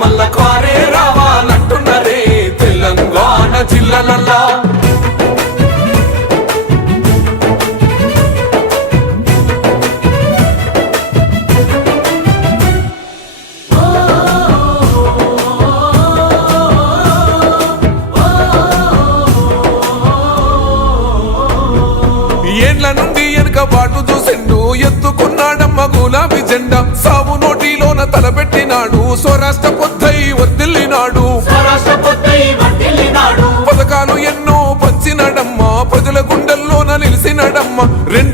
మల్ల కారే రావాలంటున్నారే తెలంగాణ జిల్లలల్లా. ఏండ్ల నుండి వెనక బాటు చూసిండు ఎత్తుకున్నాడమ్మ గులాబీ జెండా. సాగు నోటిలోన తలపెట్టి స్వరాష్ట్ర పొద్దై వర్దిల్లినాడు పథకాలు ఎన్నో పంచినడమ్మ. ప్రజల గుండెల్లోన నిలిసినడమ్మ. రెండు